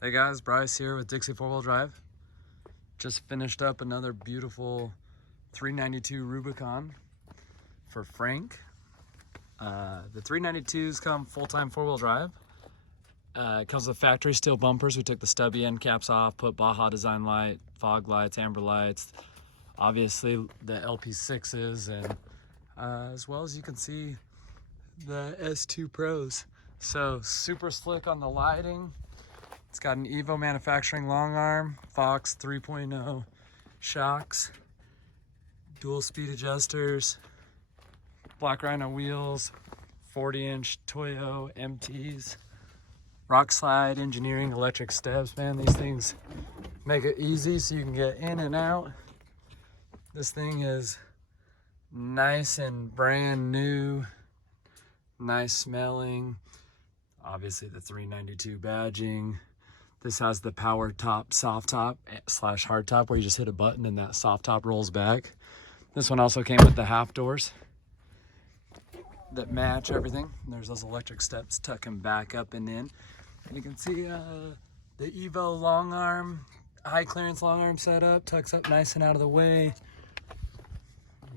Hey guys, Bryce here with Dixie 4-wheel drive. Just finished up another beautiful 392 Rubicon for Frank. The 392s come full-time 4-wheel drive. It comes with factory steel bumpers. We took the stubby end caps off, put Baja design light, fog lights, amber lights, obviously the LP6s, and as well as you can see the S2 Pros. So super slick on the lighting. It's got an Evo manufacturing long arm, Fox 3.0 shocks, dual speed adjusters, Black Rhino wheels, 40-inch Toyo MTs, rock slide engineering electric steps. Man, these things make it easy so you can get in and out. This thing is nice and brand new, nice smelling. Obviously the 392 badging. This has the power top, soft top / hard top, where you just hit a button and that soft top rolls back. This one also came with the half doors that match everything. And there's those electric steps tucking back up and in. And you can see the Evo long arm, high clearance long arm setup, tucks up nice and out of the way.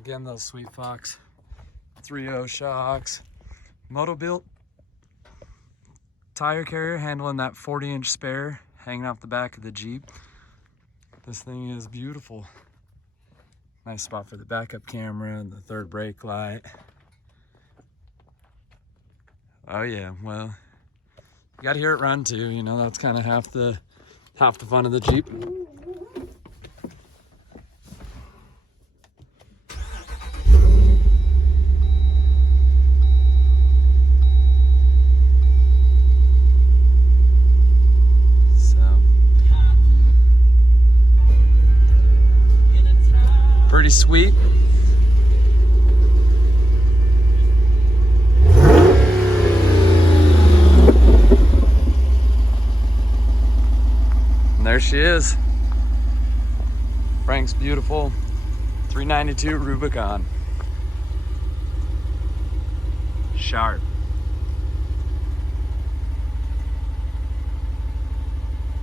Again, those sweet Fox 3.0 shocks. Moto-built tire carrier handling that 40-inch spare hanging off the back of the Jeep. This thing is beautiful. Nice spot for the backup camera and the third brake light. Oh yeah, well, you gotta hear it run too, you know, that's kind of half the fun of the Jeep. Pretty sweet. And there she is. Frank's beautiful 392 Rubicon. Sharp.